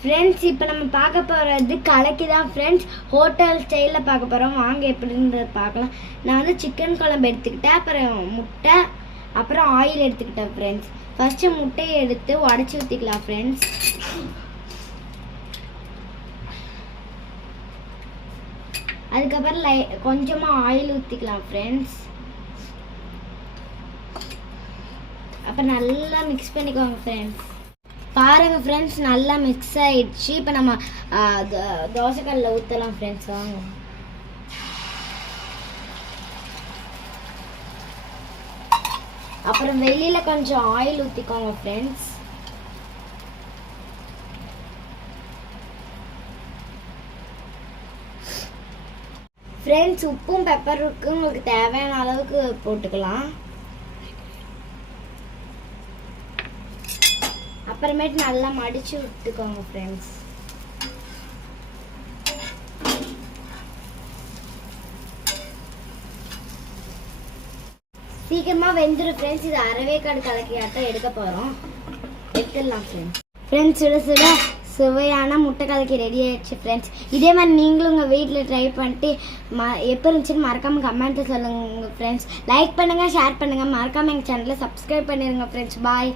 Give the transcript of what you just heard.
Friends இப்போ நம்ம பார்க்க போகிறது கலக்கி தான் ஃப்ரெண்ட்ஸ் ஹோட்டல் ஸ்டைலில் பார்க்க போகிறோம் வாங்க எப்படின்றத பார்க்கலாம். நான் வந்து சிக்கன் குழம்பு எடுத்துக்கிட்டேன் அப்புறம் முட்டை அப்புறம் ஆயில் எடுத்துக்கிட்டேன் ஃப்ரெண்ட்ஸ் ஃபஸ்ட்டு முட்டையை எடுத்து உடச்சி ஊற்றிக்கலாம் ஃப்ரெண்ட்ஸ் அதுக்கப்புறம் லை கொஞ்சமாக ஆயில் ஊற்றிக்கலாம் ஃப்ரெண்ட்ஸ் அப்புறம் நல்லா மிக்ஸ் பண்ணிக்கோங்க ஃப்ரெண்ட்ஸ் பாருங்க ஃப்ரெண்ட்ஸ் நல்லா மிக்ஸ் ஆயிடுச்சு. இப்போ நம்ம தோ- தோசைக்கல்ல ஊற்றலாம் ஃப்ரெண்ட்ஸ் வாங்க. அப்புறம் வெளியில கொஞ்சம் ஆயில் ஊற்றிக்கோங்க ஃப்ரெண்ட்ஸ் ஃப்ரெண்ட்ஸ் உப்பும் பெப்பருக்கும் உங்களுக்கு தேவையான அளவுக்கு போட்டுக்கலாம். அப்புறமேட்டு நல்லா மடிச்சு விட்டுக்கோங்க ஃப்ரெண்ட்ஸ் சீக்கிரமாக வெந்துடும் ஃப்ரெண்ட்ஸ் இது அரவேக்காடு கலக்கியாட்டம் எடுக்க போகிறோம் எடுத்துடலாம் ஃப்ரெண்ட்ஸ் ஃப்ரெண்ட்ஸ் சுட சுட சுவையான முட்டை கலக்கி ரெடி ஆயிடுச்சு ஃப்ரெண்ட்ஸ் இதே மாதிரி நீங்களும் உங்கள் வீட்டில் ட்ரை பண்ணிட்டு ம எப்போ இருந்துச்சுன்னு மறக்காமல் கமெண்ட்டில் சொல்லுங்கள் ஃப்ரெண்ட்ஸ் லைக் பண்ணுங்கள் ஷேர் பண்ணுங்கள் மறக்காமல் எங்கள் சேனலில் சப்ஸ்கிரைப் பண்ணிடுங்க ஃப்ரெண்ட்ஸ் பாய்